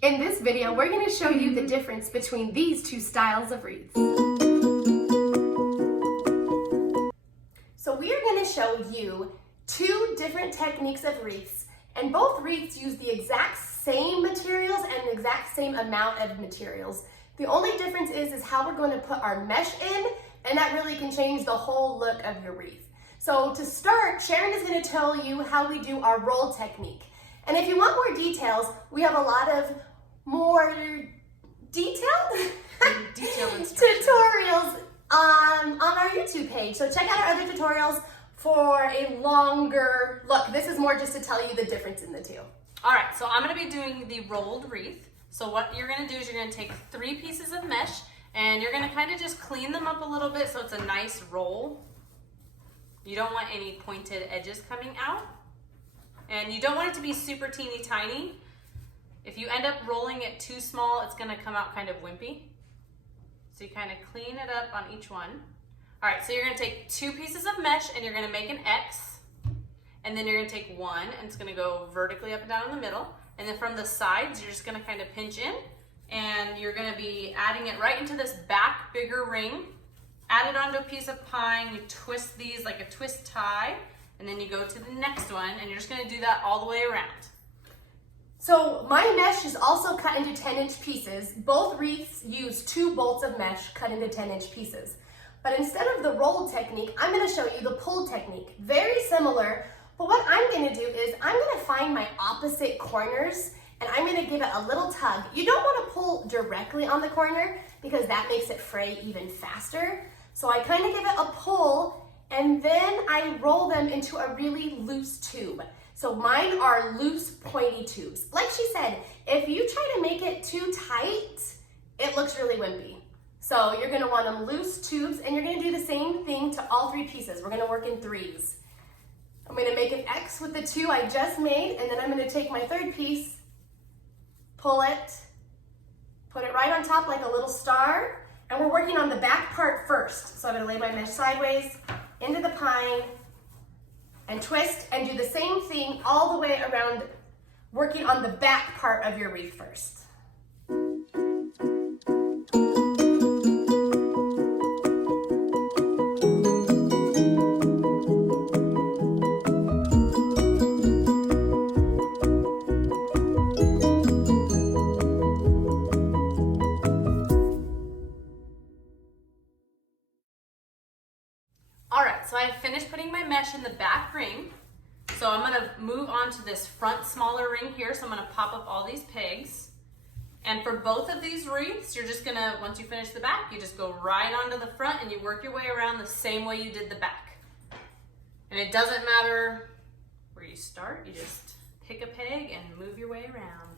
In this video, we're going to show you the difference between these two styles of wreaths. So we are going to show you two different techniques of wreaths, and both wreaths use the exact same materials and the exact same amount of materials. The only difference is how we're going to put our mesh in, and that really can change the whole look of your wreath. So to start, Sharon is going to tell you how we do our roll technique. And if you want more details, we have a lot of more detailed tutorials on our YouTube page. So check out our other tutorials for a longer look. This is more just to tell you the difference in the two. All right, so I'm gonna be doing the rolled wreath. So what you're gonna do is you're gonna take 3 pieces of mesh and you're gonna kind of just clean them up a little bit so it's a nice roll. You don't want any pointed edges coming out. And you don't want it to be super teeny tiny. If you end up rolling it too small, it's gonna come out kind of wimpy. So you kind of clean it up on each one. All right, so you're gonna take 2 pieces of mesh and you're gonna make an X. And then you're gonna take 1 and it's gonna go vertically up and down in the middle. And then from the sides, you're just gonna kind of pinch in and you're gonna be adding it right into this back bigger ring. Add it onto a piece of pine, you twist these like a twist tie, and then you go to the next one and you're just gonna do that all the way around. So my mesh is also cut into 10-inch pieces. Both wreaths use 2 bolts of mesh cut into 10-inch pieces. But instead of the roll technique, I'm gonna show you the pull technique. Very similar, but what I'm gonna do is I'm gonna find my opposite corners and I'm gonna give it a little tug. You don't wanna pull directly on the corner because that makes it fray even faster. So I kind of give it a pull and then I roll them into a really loose tube. So mine are loose, pointy tubes. Like she said, if you try to make it too tight, it looks really wimpy. So you're gonna want them loose tubes, and you're gonna do the same thing to all 3 pieces. We're gonna work in 3s. I'm gonna make an X with the 2 I just made, and then I'm gonna take my 3rd piece, pull it, put it right on top like a little star, and we're working on the back part first. So I'm gonna lay my mesh sideways into the pine, and twist and do the same thing all the way around, working on the back part of your wreath first. All right, so I finished putting my mesh in the back ring. So I'm gonna move on to this front smaller ring here. So I'm gonna pop up all these pegs. And for both of these wreaths, you're just gonna, once you finish the back, you just go right onto the front and you work your way around the same way you did the back. And it doesn't matter where you start, you just pick a peg and move your way around.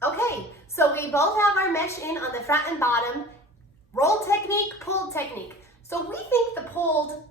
Okay, so we both have our mesh in on the front and bottom. Roll technique, pulled technique. So we think the pulled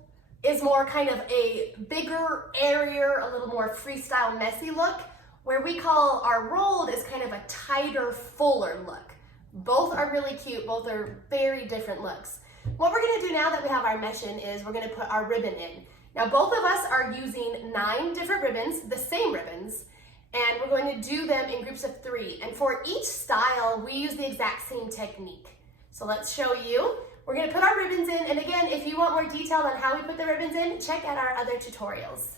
is more kind of a bigger, airier, a little more freestyle, messy look, where we call our rolled is kind of a tighter, fuller look. Both are really cute, both are very different looks. What we're gonna do now that we have our mesh in is we're gonna put our ribbon in. Now both of us are using 9 different ribbons, the same ribbons, and we're going to do them in groups of 3. And for each style, we use the exact same technique. So let's show you. We're gonna put our ribbons in, and again, if you want more detail on how we put the ribbons in, check out our other tutorials.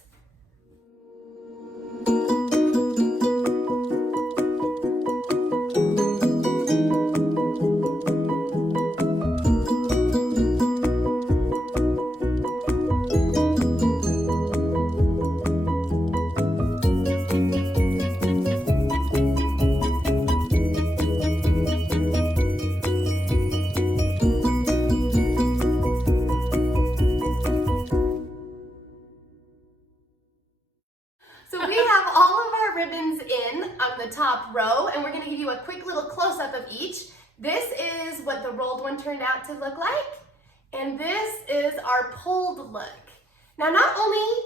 So we have all of our ribbons in on the top row, and we're gonna give you a quick little close-up of each. This is what the rolled one turned out to look like, and this is our pulled look. Now, not only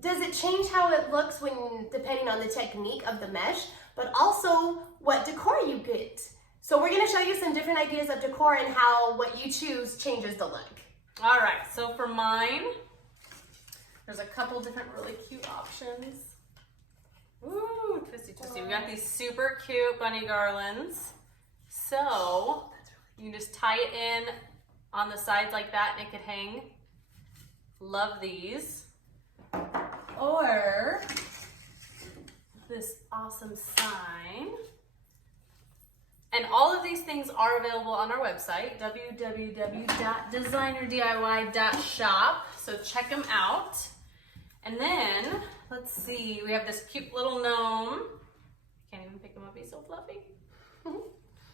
does it change how it looks when depending on the technique of the mesh, but also what decor you get. So we're gonna show you some different ideas of decor and how what you choose changes the look. All right, so for mine, there's a couple different really cute options. Ooh, twisty, twisty. We got these super cute bunny garlands. So you can just tie it in on the sides like that and it could hang. Love these. Or this awesome sign. And all of these things are available on our website, www.designerdiy.shop. So check them out. And then, let's see, we have this cute little gnome. Can't even pick him up, he's so fluffy.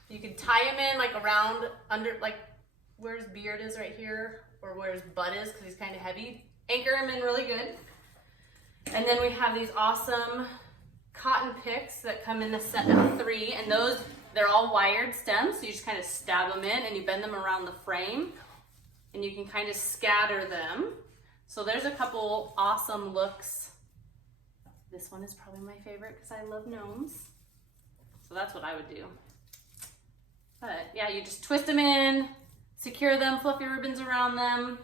You can tie him in like around under, like where his beard is right here, or where his butt is, because he's kind of heavy. Anchor him in really good. And then we have these awesome cotton picks that come in a set of 3, and those, they're all wired stems, so you just kind of stab them in and you bend them around the frame, and you can kind of scatter them. So there's a couple awesome looks. This one is probably my favorite because I love gnomes. So that's what I would do. But yeah, you just twist them in, secure them, fluff your ribbons around them,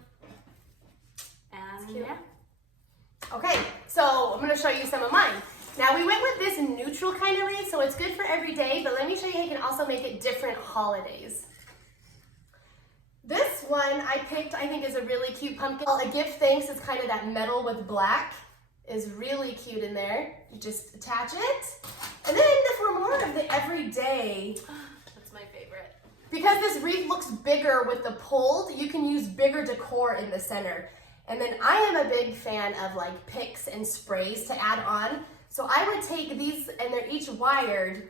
and yeah. Okay, so I'm gonna show you some of mine. Now we went with this neutral kind of wreath, so it's good for every day, but let me show you how you can also make it different holidays. This one I picked, I think is a really cute pumpkin. A gift thanks, it's kind of that metal with black, is really cute in there. You just attach it. And then for more of the everyday, That's my favorite. because this wreath looks bigger with the pulled, you can use bigger decor in the center. And then I am a big fan of like picks and sprays to add on. So I would take these, and they're each wired.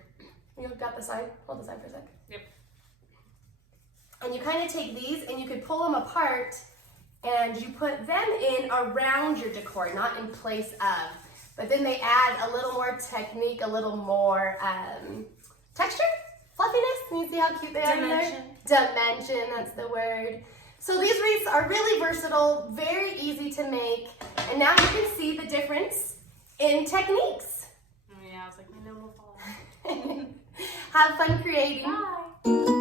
You got the sign? Hold the sign for a sec. Yep. And you kind of take these and you could pull them apart and you put them in around your decor, not in place of. But then they add a little more technique, a little more texture, fluffiness. Can you see how cute they are in there? Dimension, that's the word. So these wreaths are really versatile, very easy to make, and now you can see the difference in techniques. Oh yeah, I was like, my nose will fall. Have fun creating. Bye.